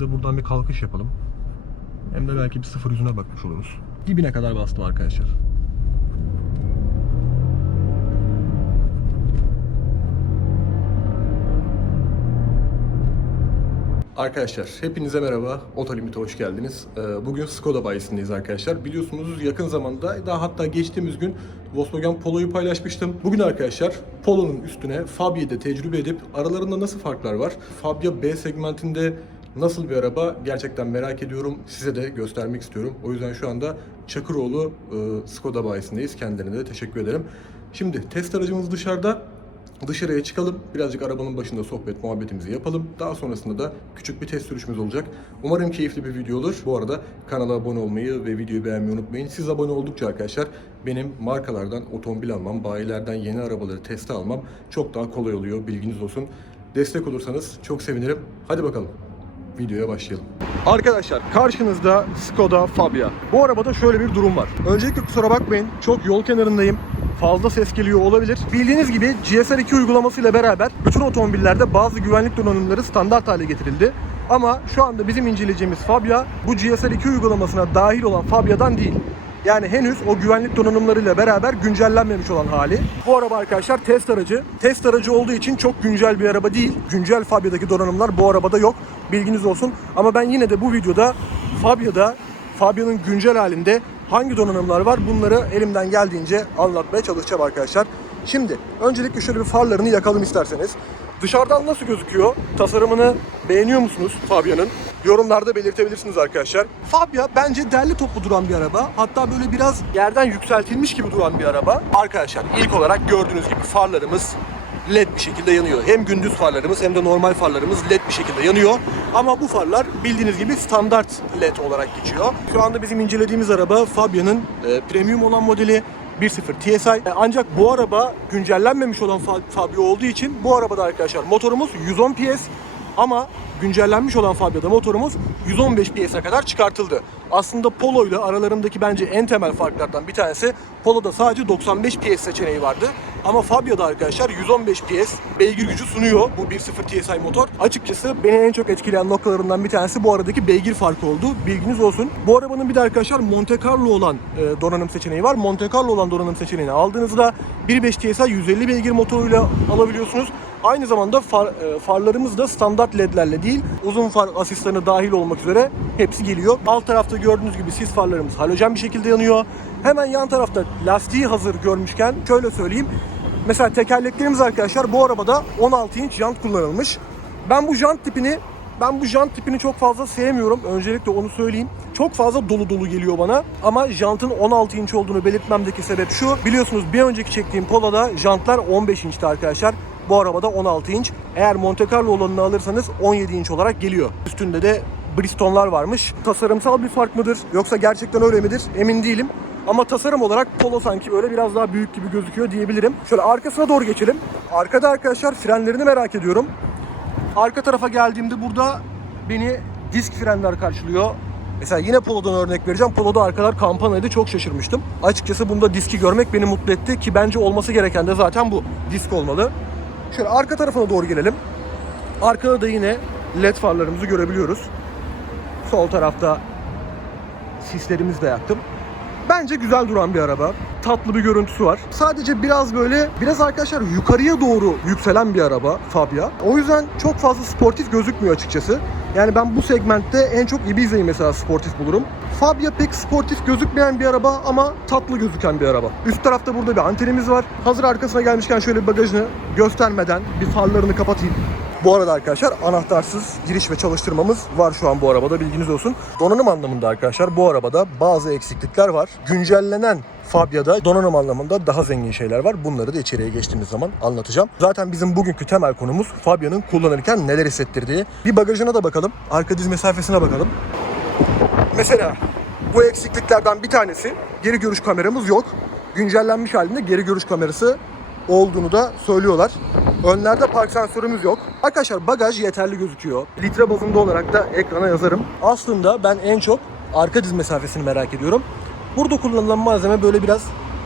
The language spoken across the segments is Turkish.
Biz buradan bir kalkış yapalım. Hem de belki bir sıfır yüzüne bakmış oluruz. Dibine kadar bastım arkadaşlar. Arkadaşlar hepinize merhaba. Otolimit'e hoş geldiniz. Ee, Bugün Skoda bayisindeyiz arkadaşlar. Biliyorsunuz yakın zamanda daha hatta geçtiğimiz gün Volkswagen Polo'yu paylaşmıştım. Bugün arkadaşlar Polo'nun üstüne Fabia'da tecrübe edip aralarında nasıl farklar var? Fabia B segmentinde nasıl bir araba gerçekten merak ediyorum. Size de göstermek istiyorum. O yüzden şu anda Çakıroğlu e, Skoda bayisindeyiz. Kendilerine de teşekkür ederim. Şimdi test aracımız dışarıda. Dışarıya çıkalım, birazcık arabanın başında sohbet muhabbetimizi yapalım. Daha sonrasında da küçük bir test sürüşümüz olacak. Umarım keyifli bir video olur. Bu arada kanala abone olmayı ve videoyu beğenmeyi unutmayın. Siz abone oldukça arkadaşlar benim markalardan otomobil almam, bayilerden yeni arabaları teste almam çok daha kolay oluyor. Bilginiz olsun. Destek olursanız çok sevinirim. Hadi bakalım videoya başlayalım. Arkadaşlar karşınızda Skoda Fabia. Bu arabada şöyle bir durum var. Öncelikle kusura bakmayın çok yol kenarındayım. Fazla ses geliyor olabilir. Bildiğiniz gibi GSR2 uygulamasıyla beraber bütün otomobillerde bazı güvenlik donanımları standart hale getirildi. Ama şu anda bizim inceleyeceğimiz Fabia bu GSR2 uygulamasına dahil olan Fabia'dan değil. Yani henüz o güvenlik donanımlarıyla beraber güncellenmemiş olan hali. Bu araba arkadaşlar test aracı. Test aracı olduğu için çok güncel bir araba değil. Güncel Fabia'daki donanımlar bu arabada yok. Bilginiz olsun. Ama ben yine de bu videoda Fabia'da Fabia'nın güncel halinde hangi donanımlar var bunları elimden geldiğince anlatmaya çalışacağım arkadaşlar. Şimdi öncelikle şöyle bir farlarını yakalım isterseniz. Dışarıdan nasıl gözüküyor? Tasarımını beğeniyor musunuz Fabia'nın? Yorumlarda belirtebilirsiniz arkadaşlar. Fabia bence derli toplu duran bir araba. Hatta böyle biraz yerden yükseltilmiş gibi duran bir araba. Arkadaşlar ilk olarak gördüğünüz gibi farlarımız led bir şekilde yanıyor. Hem gündüz farlarımız hem de normal farlarımız led bir şekilde yanıyor. Ama bu farlar bildiğiniz gibi standart led olarak geçiyor. Şu anda bizim incelediğimiz araba Fabia'nın e, premium olan modeli 1.0 TSI. E, Ancak bu araba güncellenmemiş olan Fa- Fabia olduğu için bu arabada arkadaşlar motorumuz 110 PS ama güncellenmiş olan Fabia'da motorumuz 115 PS'e kadar çıkartıldı. Aslında Polo ile aralarındaki bence en temel farklardan bir tanesi Polo'da sadece 95 PS seçeneği vardı. Ama Fabia'da arkadaşlar 115 PS beygir gücü sunuyor bu 1.0 TSI motor. Açıkçası beni en çok etkileyen noktalarından bir tanesi bu aradaki beygir farkı oldu. Bilginiz olsun. Bu arabanın bir de arkadaşlar Monte Carlo olan e, donanım seçeneği var. Monte Carlo olan donanım seçeneğini aldığınızda 1.5 TSI 150 beygir motoruyla alabiliyorsunuz. Aynı zamanda far, e, farlarımız da standart ledlerle değil, uzun far asistanı dahil olmak üzere hepsi geliyor. Alt tarafta gördüğünüz gibi sis farlarımız halojen bir şekilde yanıyor. Hemen yan tarafta lastiği hazır görmüşken şöyle söyleyeyim. Mesela tekerleklerimiz arkadaşlar bu arabada 16 inç jant kullanılmış. Ben bu jant tipini ben bu jant tipini çok fazla sevmiyorum. Öncelikle onu söyleyeyim. Çok fazla dolu dolu geliyor bana. Ama jantın 16 inç olduğunu belirtmemdeki sebep şu. Biliyorsunuz bir önceki çektiğim Polo'da jantlar 15 inçti arkadaşlar. Bu arabada 16 inç. Eğer Monte Carlo olanını alırsanız 17 inç olarak geliyor. Üstünde de Bristol'lar varmış. Tasarımsal bir fark mıdır yoksa gerçekten öyle midir emin değilim. Ama tasarım olarak Polo sanki böyle biraz daha büyük gibi gözüküyor diyebilirim. Şöyle arkasına doğru geçelim. Arkada arkadaşlar frenlerini merak ediyorum. Arka tarafa geldiğimde burada beni disk frenler karşılıyor. Mesela yine Polo'dan örnek vereceğim. Polo'da arkalar kampanaydı çok şaşırmıştım. Açıkçası bunda diski görmek beni mutlu etti ki bence olması gereken de zaten bu. Disk olmalı. Şöyle arka tarafına doğru gelelim. Arkada da yine led farlarımızı görebiliyoruz. Sol tarafta sislerimizi de yaktım. Bence güzel duran bir araba. Tatlı bir görüntüsü var. Sadece biraz böyle, biraz arkadaşlar yukarıya doğru yükselen bir araba Fabia. O yüzden çok fazla sportif gözükmüyor açıkçası. Yani ben bu segmentte en çok Ibiza'yı mesela sportif bulurum. Fabia pek sportif gözükmeyen bir araba ama tatlı gözüken bir araba. Üst tarafta burada bir antenimiz var. Hazır arkasına gelmişken şöyle bagajını göstermeden bir farlarını kapatayım. Bu arada arkadaşlar anahtarsız giriş ve çalıştırmamız var şu an bu arabada bilginiz olsun. Donanım anlamında arkadaşlar bu arabada bazı eksiklikler var. Güncellenen Fabia'da donanım anlamında daha zengin şeyler var. Bunları da içeriye geçtiğimiz zaman anlatacağım. Zaten bizim bugünkü temel konumuz Fabia'nın kullanırken neler hissettirdiği. Bir bagajına da bakalım. Arka diz mesafesine bakalım. Mesela bu eksikliklerden bir tanesi geri görüş kameramız yok. Güncellenmiş halinde geri görüş kamerası olduğunu da söylüyorlar. Önlerde park sensörümüz yok. Arkadaşlar bagaj yeterli gözüküyor. Litre bazında olarak da ekrana yazarım. Aslında ben en çok arka diz mesafesini merak ediyorum. Burada kullanılan malzeme böyle biraz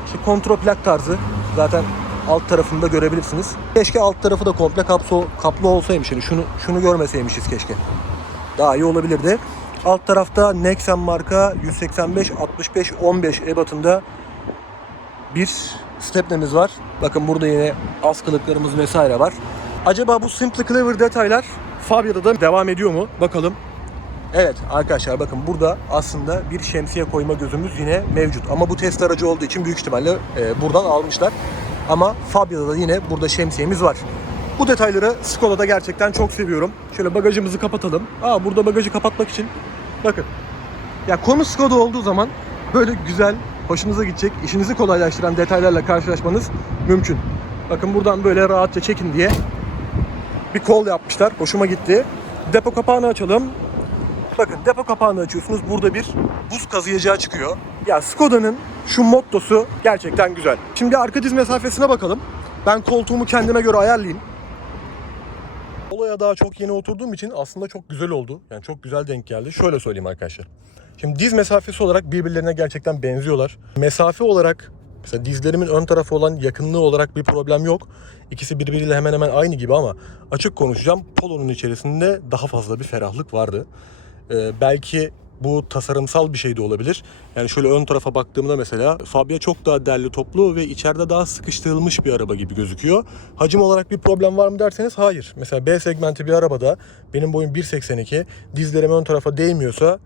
işte kontroplak tarzı. Zaten alt tarafında görebilirsiniz. Keşke alt tarafı da komple kapso, kaplı olsaymış. Yani şunu şunu görmeseymişiz keşke. daha iyi olabilirdi. Alt tarafta Nexen marka 185 65 15 ebatında bir stepnemiz var. Bakın burada yine askılıklarımız vesaire var. Acaba bu Simply Clever detaylar Fabia'da da devam ediyor mu? Bakalım. Evet arkadaşlar bakın burada aslında bir şemsiye koyma gözümüz yine mevcut. Ama bu test aracı olduğu için büyük ihtimalle e, buradan almışlar. Ama Fabia'da da yine burada şemsiyemiz var. Bu detayları Skoda'da gerçekten çok seviyorum. Şöyle bagajımızı kapatalım. Aa burada bagajı kapatmak için bakın. Ya konu Skoda olduğu zaman böyle güzel, hoşunuza gidecek, işinizi kolaylaştıran detaylarla karşılaşmanız mümkün. Bakın buradan böyle rahatça çekin diye bir kol yapmışlar. Hoşuma gitti. Depo kapağını açalım. Bakın depo kapağını açıyorsunuz. Burada bir buz kazıyacağı çıkıyor. Ya Skoda'nın şu mottosu gerçekten güzel. Şimdi arka diz mesafesine bakalım. Ben koltuğumu kendime göre ayarlayayım. Olaya daha çok yeni oturduğum için aslında çok güzel oldu. Yani çok güzel denk geldi. Şöyle söyleyeyim arkadaşlar. Şimdi diz mesafesi olarak birbirlerine gerçekten benziyorlar. Mesafe olarak mesela dizlerimin ön tarafı olan yakınlığı olarak bir problem yok. İkisi birbiriyle hemen hemen aynı gibi ama açık konuşacağım. Polo'nun içerisinde daha fazla bir ferahlık vardı. Ee, belki bu tasarımsal bir şey de olabilir. Yani şöyle ön tarafa baktığımda mesela Fabia çok daha derli toplu ve içeride daha sıkıştırılmış bir araba gibi gözüküyor. Hacim olarak bir problem var mı derseniz hayır. Mesela B segmenti bir arabada benim boyum 1.82 dizlerim ön tarafa değmiyorsa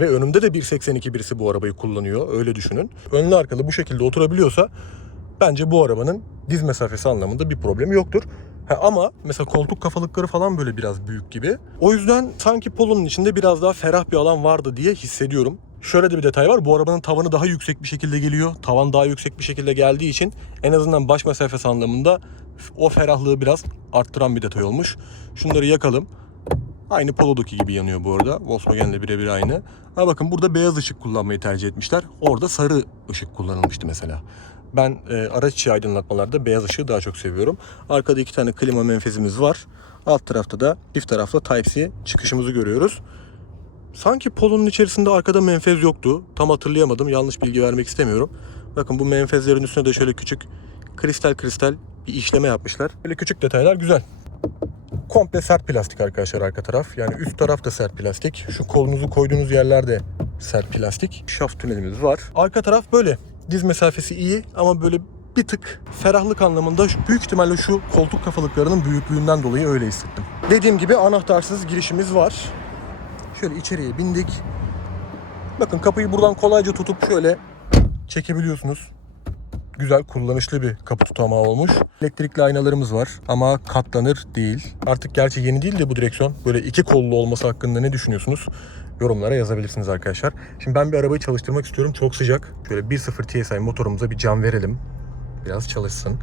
ve önümde de 1.82 birisi bu arabayı kullanıyor öyle düşünün. Önlü arkalı bu şekilde oturabiliyorsa bence bu arabanın diz mesafesi anlamında bir problemi yoktur. Ha, ama mesela koltuk kafalıkları falan böyle biraz büyük gibi. O yüzden sanki Polo'nun içinde biraz daha ferah bir alan vardı diye hissediyorum. Şöyle de bir detay var. Bu arabanın tavanı daha yüksek bir şekilde geliyor. Tavan daha yüksek bir şekilde geldiği için en azından baş mesafesi anlamında o ferahlığı biraz arttıran bir detay olmuş. Şunları yakalım. Aynı Polo'daki gibi yanıyor bu arada. Volkswagen'le birebir aynı. Ha bakın burada beyaz ışık kullanmayı tercih etmişler. Orada sarı ışık kullanılmıştı mesela. Ben e, araç içi aydınlatmalarda beyaz ışığı daha çok seviyorum. Arkada iki tane klima menfezimiz var. Alt tarafta da çift taraflı Type-C çıkışımızı görüyoruz. Sanki Polo'nun içerisinde arkada menfez yoktu. Tam hatırlayamadım. Yanlış bilgi vermek istemiyorum. Bakın bu menfezlerin üstüne de şöyle küçük kristal kristal bir işleme yapmışlar. Böyle küçük detaylar güzel. Komple sert plastik arkadaşlar arka taraf. Yani üst taraf da sert plastik. Şu kolunuzu koyduğunuz yerler de sert plastik. Şaft tünelimiz var. Arka taraf böyle. Diz mesafesi iyi ama böyle bir tık ferahlık anlamında büyük ihtimalle şu koltuk kafalıklarının büyüklüğünden dolayı öyle hissettim. Dediğim gibi anahtarsız girişimiz var. Şöyle içeriye bindik. Bakın kapıyı buradan kolayca tutup şöyle çekebiliyorsunuz. Güzel kullanışlı bir kapı tutamağı olmuş. Elektrikli aynalarımız var ama katlanır değil. Artık gerçi yeni değil de bu direksiyon böyle iki kollu olması hakkında ne düşünüyorsunuz? Yorumlara yazabilirsiniz arkadaşlar. Şimdi ben bir arabayı çalıştırmak istiyorum. Çok sıcak. Şöyle 1.0 TSI motorumuza bir can verelim. Biraz çalışsın.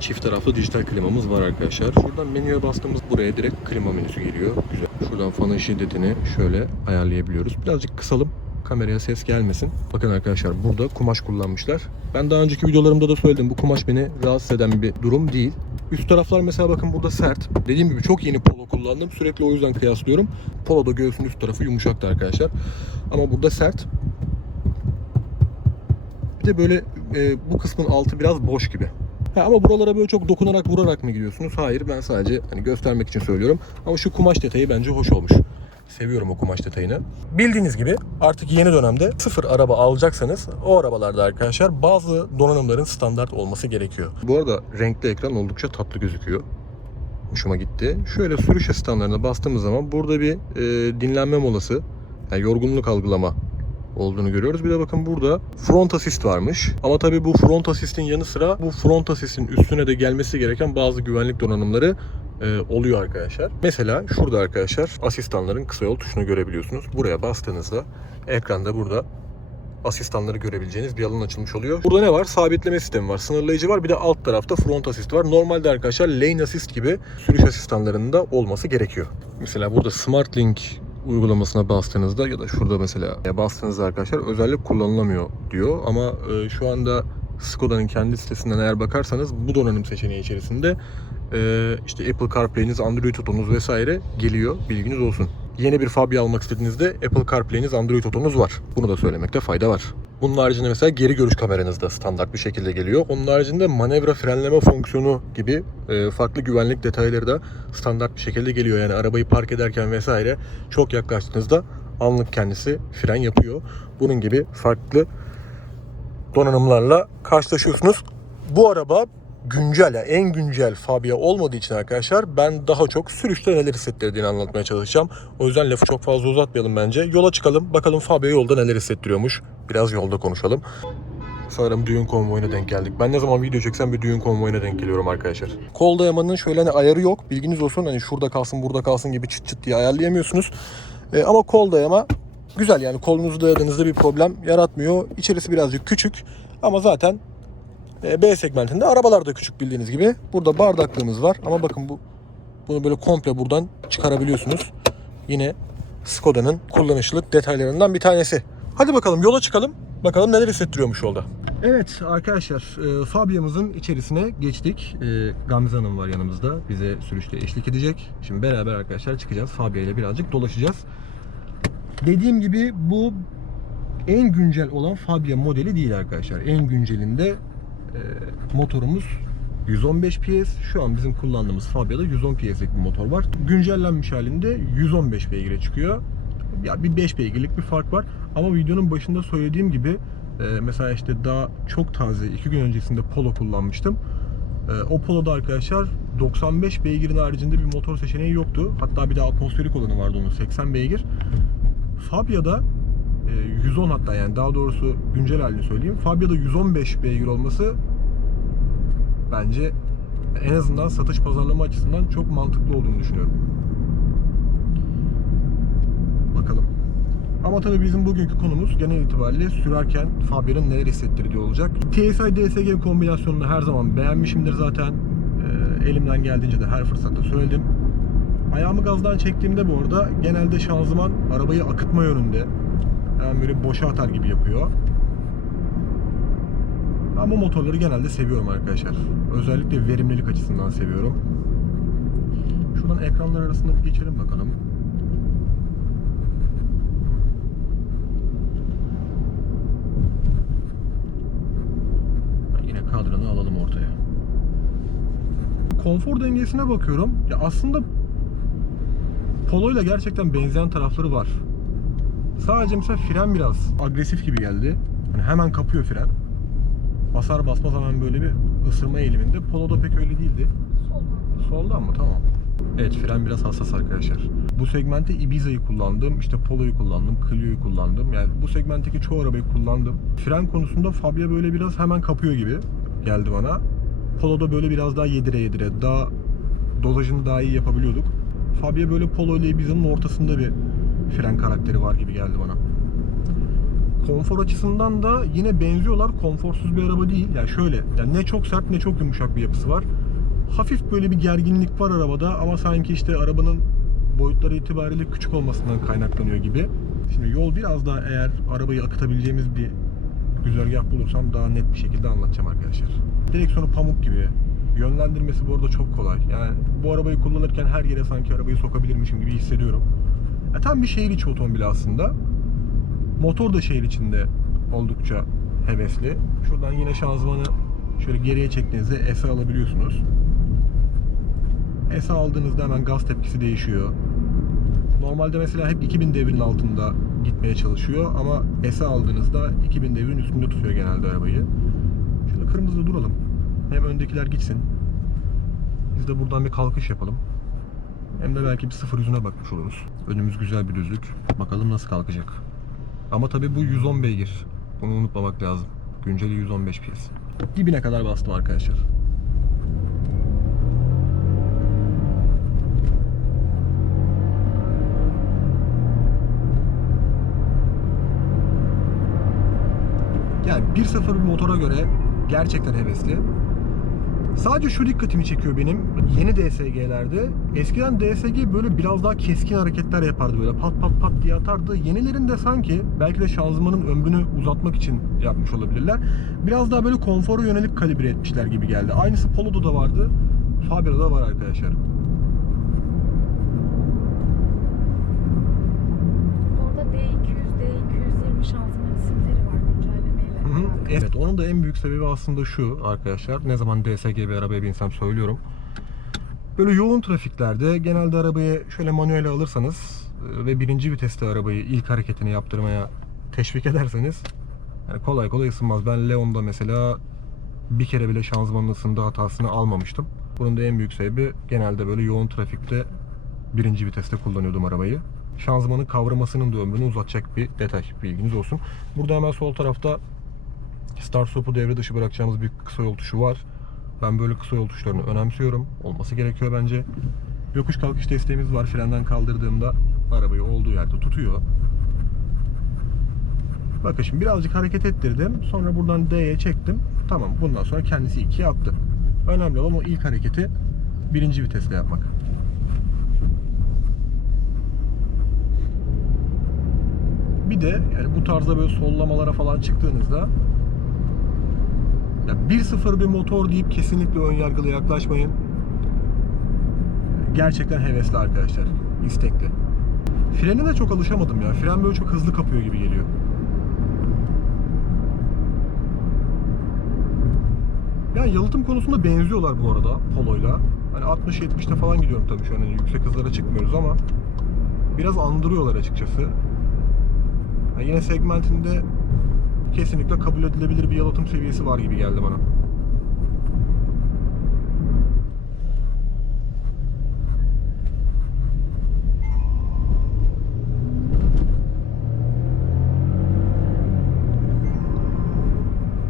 Çift taraflı dijital klimamız var arkadaşlar. Şuradan menüye bastığımız buraya direkt klima menüsü geliyor. Güzel. Şuradan fanın şiddetini şöyle ayarlayabiliyoruz. Birazcık kısalım kameraya ses gelmesin. Bakın arkadaşlar burada kumaş kullanmışlar. Ben daha önceki videolarımda da söyledim. Bu kumaş beni rahatsız eden bir durum değil. Üst taraflar mesela bakın burada sert. Dediğim gibi çok yeni polo kullandım. Sürekli o yüzden kıyaslıyorum. Polo'da göğsün üst tarafı yumuşaktı arkadaşlar. Ama burada sert. Bir de böyle e, bu kısmın altı biraz boş gibi. Ha, ama buralara böyle çok dokunarak vurarak mı giriyorsunuz? Hayır ben sadece hani göstermek için söylüyorum. Ama şu kumaş detayı bence hoş olmuş. Seviyorum o kumaş detayını. Bildiğiniz gibi artık yeni dönemde sıfır araba alacaksanız o arabalarda arkadaşlar bazı donanımların standart olması gerekiyor. Bu arada renkli ekran oldukça tatlı gözüküyor. Hoşuma gitti. Şöyle sürüş asistanlarına bastığımız zaman burada bir e, dinlenme molası, yani yorgunluk algılama olduğunu görüyoruz. Bir de bakın burada front assist varmış. Ama tabii bu front assist'in yanı sıra bu front assist'in üstüne de gelmesi gereken bazı güvenlik donanımları e, oluyor arkadaşlar. Mesela şurada arkadaşlar asistanların kısa yol tuşunu görebiliyorsunuz. Buraya bastığınızda ekranda burada asistanları görebileceğiniz bir alan açılmış oluyor. Burada ne var? Sabitleme sistemi var, sınırlayıcı var. Bir de alt tarafta front assist var. Normalde arkadaşlar lane assist gibi sürüş asistanlarının da olması gerekiyor. Mesela burada Smart Link uygulamasına bastığınızda ya da şurada mesela bastığınızda arkadaşlar özellik kullanılamıyor diyor. Ama e, şu anda Skoda'nın kendi sitesinden eğer bakarsanız bu donanım seçeneği içerisinde e, işte Apple CarPlay'iniz, Android Auto'nuz vesaire geliyor. Bilginiz olsun. Yeni bir Fabia almak istediğinizde Apple CarPlay'iniz, Android Auto'nuz var. Bunu da söylemekte fayda var. Bunun haricinde mesela geri görüş kameranız da standart bir şekilde geliyor. Onun haricinde manevra frenleme fonksiyonu gibi e, farklı güvenlik detayları da standart bir şekilde geliyor. Yani arabayı park ederken vesaire çok yaklaştığınızda anlık kendisi fren yapıyor. Bunun gibi farklı donanımlarla karşılaşıyorsunuz. Bu araba güncel yani en güncel Fabia olmadığı için arkadaşlar ben daha çok sürüşte neler hissettirdiğini anlatmaya çalışacağım. O yüzden lafı çok fazla uzatmayalım bence. Yola çıkalım bakalım Fabia yolda neler hissettiriyormuş. Biraz yolda konuşalım. Sanırım düğün konvoyuna denk geldik. Ben ne zaman video çeksem bir düğün konvoyuna denk geliyorum arkadaşlar. Kol dayamanın şöyle hani ayarı yok. Bilginiz olsun hani şurada kalsın burada kalsın gibi çıt çıt diye ayarlayamıyorsunuz. Ee, ama kol dayama güzel yani kolunuzu dayadığınızda bir problem yaratmıyor. İçerisi birazcık küçük ama zaten e, B segmentinde arabalar da küçük bildiğiniz gibi. Burada bardaklığımız var ama bakın bu bunu böyle komple buradan çıkarabiliyorsunuz. Yine Skoda'nın kullanışlılık detaylarından bir tanesi. Hadi bakalım yola çıkalım. Bakalım neler hissettiriyormuş yolda. Evet arkadaşlar e, Fabia'mızın içerisine geçtik. E, Gamze Hanım var yanımızda. Bize sürüşte eşlik edecek. Şimdi beraber arkadaşlar çıkacağız. Fabia ile birazcık dolaşacağız. Dediğim gibi bu en güncel olan Fabia modeli değil arkadaşlar. En güncelinde e, motorumuz 115 PS. Şu an bizim kullandığımız Fabia'da 110 PS'lik bir motor var. Güncellenmiş halinde 115 beygire çıkıyor. Ya bir 5 beygirlik bir fark var. Ama videonun başında söylediğim gibi e, mesela işte daha çok taze 2 gün öncesinde Polo kullanmıştım. E, o Polo'da arkadaşlar 95 beygirin haricinde bir motor seçeneği yoktu. Hatta bir de atmosferik olanı vardı onun 80 beygir. Fabia'da e, 110 hatta yani daha doğrusu güncel halini söyleyeyim. Fabia'da 115 beygir olması bence en azından satış pazarlama açısından çok mantıklı olduğunu düşünüyorum. Bakalım. Ama tabii bizim bugünkü konumuz genel itibariyle sürerken Fabia'nın neler hissettirdiği olacak. TSI DSG kombinasyonunu her zaman beğenmişimdir zaten. Ee, elimden geldiğince de her fırsatta söyledim. Ayağımı gazdan çektiğimde bu arada genelde şanzıman arabayı akıtma yönünde. Yani böyle boşa atar gibi yapıyor. Ben bu motorları genelde seviyorum arkadaşlar. Özellikle verimlilik açısından seviyorum. Şuradan ekranlar arasında bir geçelim bakalım. Yine kadranı alalım ortaya. Konfor dengesine bakıyorum. Ya aslında Polo ile gerçekten benzeyen tarafları var. Sadece mesela fren biraz agresif gibi geldi. Hani hemen kapıyor fren. Basar basmaz hemen böyle bir ısırma eğiliminde. Polo'da pek öyle değildi. Soldan mı? Tamam. Evet fren biraz hassas arkadaşlar. Bu segmentte Ibiza'yı kullandım, işte Polo'yu kullandım, Clio'yu kullandım. Yani bu segmentteki çoğu arabayı kullandım. Fren konusunda Fabia böyle biraz hemen kapıyor gibi geldi bana. Polo'da böyle biraz daha yedire yedire, daha dozajını daha iyi yapabiliyorduk. Fabia böyle Polo ile Ibiza'nın ortasında bir fren karakteri var gibi geldi bana. Konfor açısından da yine benziyorlar. Konforsuz bir araba değil. Yani şöyle, yani ne çok sert ne çok yumuşak bir yapısı var. Hafif böyle bir gerginlik var arabada ama sanki işte arabanın boyutları itibariyle küçük olmasından kaynaklanıyor gibi. Şimdi yol biraz daha eğer arabayı akıtabileceğimiz bir güzergah bulursam daha net bir şekilde anlatacağım arkadaşlar. Direksiyonu pamuk gibi. Yönlendirmesi bu arada çok kolay. Yani bu arabayı kullanırken her yere sanki arabayı sokabilirmişim gibi hissediyorum. Ya tam bir şehir içi otomobil aslında. Motor da şehir içinde oldukça hevesli. Şuradan yine şanzımanı şöyle geriye çektiğinizde S'e alabiliyorsunuz. S'e aldığınızda hemen gaz tepkisi değişiyor. Normalde mesela hep 2000 devrin altında gitmeye çalışıyor ama S'e aldığınızda 2000 devrin üstünde tutuyor genelde arabayı. Şöyle kırmızıda duralım. Hem öndekiler gitsin. Biz de buradan bir kalkış yapalım. Hem de belki bir sıfır yüzüne bakmış oluruz. Önümüz güzel bir düzlük. Bakalım nasıl kalkacak. Ama tabii bu 110 beygir. Bunu unutmamak lazım. Günceli 115 PS. Dibine kadar bastım arkadaşlar. Yani 1.0 bir motora göre gerçekten hevesli. Sadece şu dikkatimi çekiyor benim yeni DSG'lerde. Eskiden DSG böyle biraz daha keskin hareketler yapardı böyle pat pat pat diye atardı. Yenilerinde sanki belki de şanzımanın ömrünü uzatmak için yapmış olabilirler. Biraz daha böyle konfora yönelik kalibre etmişler gibi geldi. Aynısı Polo'da da vardı. Fabia'da da var arkadaşlar. Orada D200, D220 şanzıman isimleri var güncellemiş. Evet onun da en büyük sebebi aslında şu arkadaşlar. Ne zaman DSG bir arabaya binsem söylüyorum. Böyle yoğun trafiklerde genelde arabayı şöyle manuele alırsanız e, ve birinci viteste arabayı ilk hareketini yaptırmaya teşvik ederseniz yani kolay kolay ısınmaz. Ben Leon'da mesela bir kere bile şanzımanın ısındığı hatasını almamıştım. Bunun da en büyük sebebi genelde böyle yoğun trafikte birinci viteste kullanıyordum arabayı. Şanzımanın kavramasının da ömrünü uzatacak bir detay bilginiz olsun. Burada hemen sol tarafta Start Stop'u devre dışı bırakacağımız bir kısa yol tuşu var. Ben böyle kısa yol tuşlarını önemsiyorum. Olması gerekiyor bence. Yokuş kalkış desteğimiz var. Frenden kaldırdığımda arabayı olduğu yerde tutuyor. Bakın şimdi birazcık hareket ettirdim. Sonra buradan D'ye çektim. Tamam bundan sonra kendisi ikiye attı. Önemli olan o ilk hareketi birinci vitesle yapmak. Bir de yani bu tarzda böyle sollamalara falan çıktığınızda ya 1.0 bir motor deyip kesinlikle ön yargılı yaklaşmayın. Gerçekten hevesli arkadaşlar. istekli. Frene de çok alışamadım ya. Fren böyle çok hızlı kapıyor gibi geliyor. Yani yalıtım konusunda benziyorlar bu arada Polo'yla. Hani 60-70'te falan gidiyorum tabii şu an. Hani yüksek hızlara çıkmıyoruz ama biraz andırıyorlar açıkçası. Yani yine segmentinde kesinlikle kabul edilebilir bir yalıtım seviyesi var gibi geldi bana.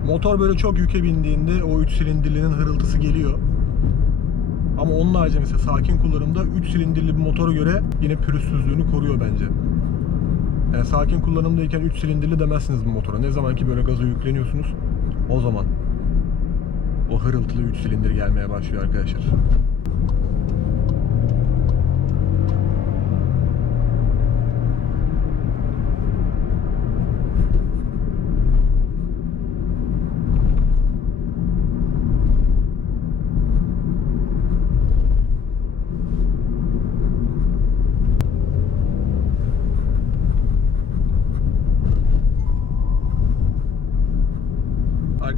Motor böyle çok yüke bindiğinde o 3 silindirlinin hırıltısı geliyor. Ama onun harici mesela sakin kullanımda 3 silindirli bir motora göre yine pürüzsüzlüğünü koruyor bence. Yani sakin kullanımdayken 3 silindirli demezsiniz bu motora. Ne zaman ki böyle gaza yükleniyorsunuz o zaman o hırıltılı 3 silindir gelmeye başlıyor arkadaşlar.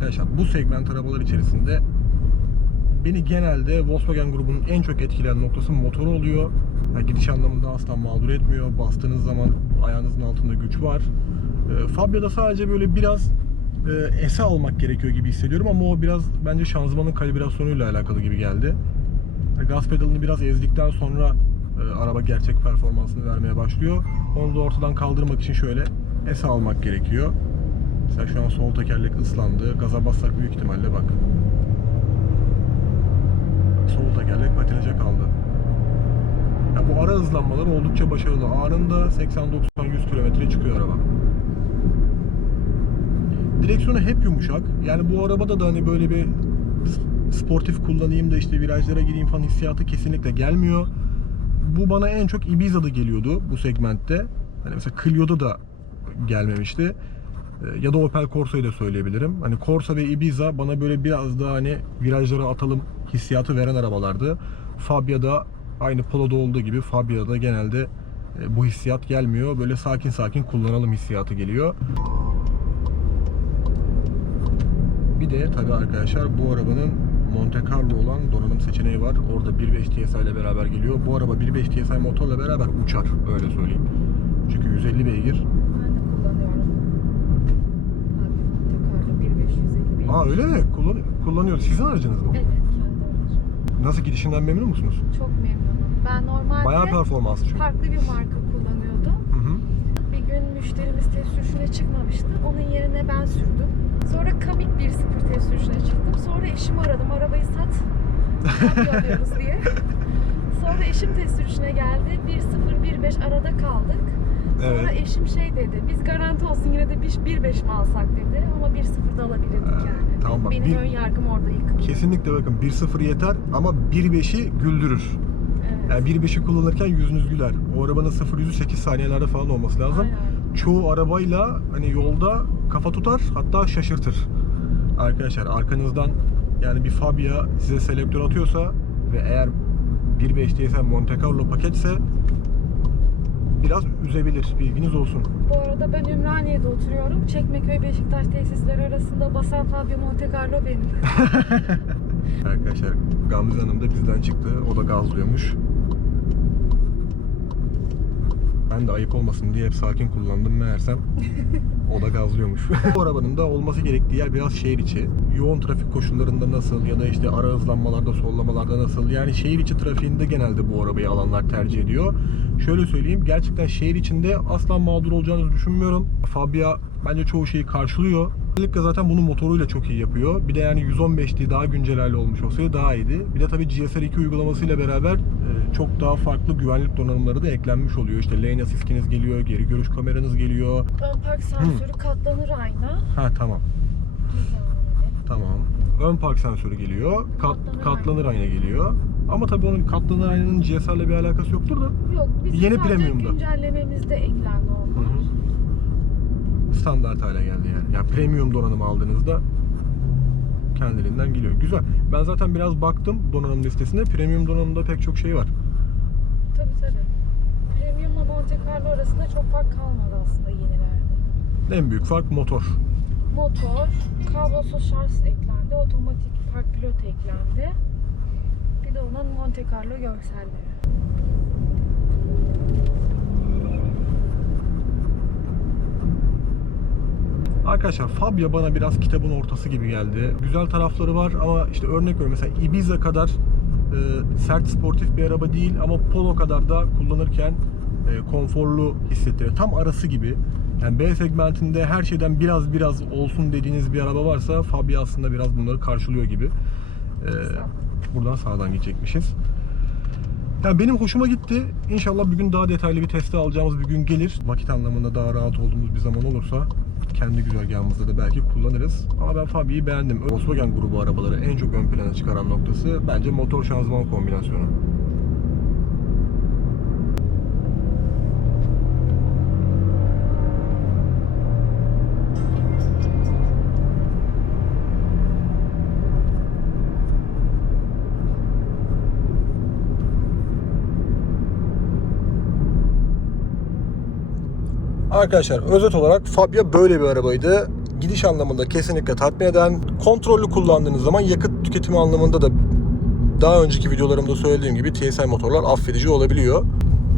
Arkadaşlar bu segment arabalar içerisinde beni genelde Volkswagen grubunun en çok etkileyen noktası motoru oluyor. Yani gidiş anlamında asla mağdur etmiyor. Bastığınız zaman ayağınızın altında güç var. E, Fabia'da sadece böyle biraz e, ese almak gerekiyor gibi hissediyorum ama o biraz bence şanzımanın kalibrasyonuyla alakalı gibi geldi. E, Gaz pedalını biraz ezdikten sonra e, araba gerçek performansını vermeye başlıyor. Onu da ortadan kaldırmak için şöyle ese almak gerekiyor. Mesela şu an sol tekerlek ıslandı. Gaza bassak büyük ihtimalle bak. Sol tekerlek patinaja kaldı. Ya bu ara hızlanmaları oldukça başarılı. Anında 80-90-100 kilometre çıkıyor araba. Direksiyonu hep yumuşak. Yani bu arabada da hani böyle bir sportif kullanayım da işte virajlara gireyim falan hissiyatı kesinlikle gelmiyor. Bu bana en çok Ibiza'da geliyordu bu segmentte. Hani mesela Clio'da da gelmemişti. Ee, Ya da Opel Corsa'yı da söyleyebilirim. Hani Corsa ve Ibiza bana böyle biraz daha hani virajlara atalım hissiyatı veren arabalardı. Fabia'da aynı Polo'da olduğu gibi Fabia'da genelde e, bu hissiyat gelmiyor. Böyle sakin sakin kullanalım hissiyatı geliyor. Bir de tabii arkadaşlar bu arabanın Monte Carlo olan donanım seçeneği var. Orada 1.5 TSI ile beraber geliyor. Bu araba 1.5 TSI motorla beraber uçar öyle söyleyeyim. Çünkü 150 beygir. Ben de kullanıyorum. Abi Monte Carlo 1550 beygir. Aa öyle mi? Kullan kullanıyoruz. Sizin aracınız mı? Evet kendi aracım. Nasıl gidişinden memnun musunuz? Çok memnunum. Ben normalde Bayağı performanslı çünkü. farklı bir marka kullanıyordum. Hı hı. Bir gün müşterimiz test sürüşüne çıkmamıştı. Onun yerine ben sürdüm. Sonra Kamik 1.0 test sürüşüne çıktım. Sonra eşimi aradım. Arabayı sat. Alıyoruz diye. Sonra eşim test sürüşüne geldi. 1.0 1.5 arada kaldık. Sonra Evet. eşim şey dedi. Biz garanti olsun yine de bir 1.5 mi alsak dedi. Ama 1.0 da alabilirdik Ee, yani. tamam bak, Benim bir- ön yargım orada yıkıldı. Kesinlikle bakın 1.0 yeter ama 1.5'i güldürür. Evet. Yani 1.5'i kullanırken yüzünüz güler. O arabanın 0 yüzü 8 saniyelerde falan olması lazım. Aynen. Çoğu arabayla hani yolda kafa tutar hatta şaşırtır. Arkadaşlar arkanızdan yani bir Fabia size selektör atıyorsa ve eğer 1.5 DSI Monte Carlo paketse biraz üzebilir. Bilginiz olsun. Bu arada ben Ümraniye'de oturuyorum. Çekmeköy Beşiktaş tesisleri arasında basan Fabio Monte Carlo benim. Arkadaşlar Gamze Hanım da bizden çıktı. O da gazlıyormuş. Ben de ayıp olmasın diye hep sakin kullandım meğersem. O da gazlıyormuş. Bu arabanın da olması gerektiği yer biraz şehir içi. Yoğun trafik koşullarında nasıl ya da işte ara hızlanmalarda, sollamalarda nasıl? Yani şehir içi trafiğinde genelde bu arabayı alanlar tercih ediyor. Şöyle söyleyeyim, gerçekten şehir içinde asla mağdur olacağınızı düşünmüyorum. Fabia bence çoğu şeyi karşılıyor. Özellikle zaten bunu motoruyla çok iyi yapıyor. Bir de yani 115'li daha güncel hali olmuş olsaydı daha iyiydi. Bir de tabii GSR2 uygulamasıyla beraber e, çok daha farklı güvenlik donanımları da eklenmiş oluyor. İşte lane assist'iniz geliyor, geri görüş kameranız geliyor. Ön park sensörü katlanır ayna. Ha tamam. Güzel. Tamam. Ön park sensörü geliyor. Kat, Katlanır katlanır ayna geliyor. Ama tabii onun katlanır aynanın GSR'le bir alakası yoktur da. Yok bizim Yeni premium'da. güncellememizde eklendi. Standart hale geldi yani. Yani premium donanım aldığınızda kendiliğinden geliyor. Güzel. Ben zaten biraz baktım donanım listesine. Premium donanımda pek çok şey var. Tabii tabii. Premium'la Monte Carlo arasında çok fark kalmadı aslında yenilerde. En büyük fark motor. Motor, kablosuz şarj eklendi, otomatik park pilot eklendi. Bir de onun Monte Carlo görselleri. Arkadaşlar Fabia bana biraz kitabın ortası gibi geldi. Güzel tarafları var ama işte örnek veriyorum mesela Ibiza kadar e, sert sportif bir araba değil ama Polo kadar da kullanırken e, konforlu hissettiriyor. Tam arası gibi. Yani B segmentinde her şeyden biraz biraz olsun dediğiniz bir araba varsa Fabia aslında biraz bunları karşılıyor gibi. E, buradan sağdan gidecekmişiz. Yani benim hoşuma gitti. İnşallah bir gün daha detaylı bir testi alacağımız bir gün gelir. Vakit anlamında daha rahat olduğumuz bir zaman olursa kendi güzergahımızda da belki kullanırız. Ama ben Fabia'yı beğendim. Volkswagen grubu arabaları en çok ön plana çıkaran noktası bence motor şanzıman kombinasyonu. Arkadaşlar özet olarak Fabia böyle bir arabaydı. Gidiş anlamında kesinlikle tatmin eden, kontrollü kullandığınız zaman yakıt tüketimi anlamında da daha önceki videolarımda söylediğim gibi TSI motorlar affedici olabiliyor.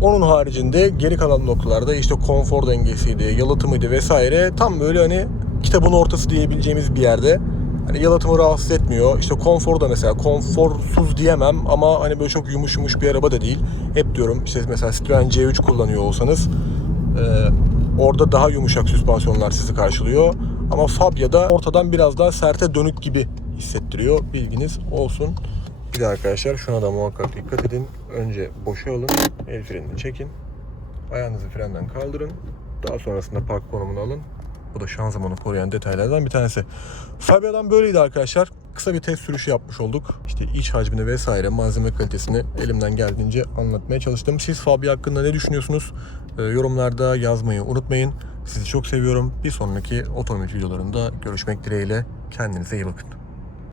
Onun haricinde geri kalan noktalarda işte konfor dengesiydi, yalıtımıydı vesaire tam böyle hani kitabın ortası diyebileceğimiz bir yerde. Hani yalıtımı rahatsız etmiyor. İşte konfor da mesela konforsuz diyemem ama hani böyle çok yumuş yumuş bir araba da değil. Hep diyorum işte mesela Citroen C3 kullanıyor olsanız orada daha yumuşak süspansiyonlar sizi karşılıyor. Ama Fabia'da ortadan biraz daha serte dönük gibi hissettiriyor. Bilginiz olsun. Bir de arkadaşlar şuna da muhakkak dikkat edin. Önce boşa alın. El frenini çekin. Ayağınızı frenden kaldırın. Daha sonrasında park konumunu alın. Bu da şanzımanı koruyan detaylardan bir tanesi. Fabia'dan böyleydi arkadaşlar. Kısa bir test sürüşü yapmış olduk. İşte iç hacmini vesaire malzeme kalitesini elimden geldiğince anlatmaya çalıştım. Siz Fabia hakkında ne düşünüyorsunuz? Ee, yorumlarda yazmayı unutmayın. Sizi çok seviyorum. Bir sonraki otomobil videolarında görüşmek dileğiyle. Kendinize iyi bakın.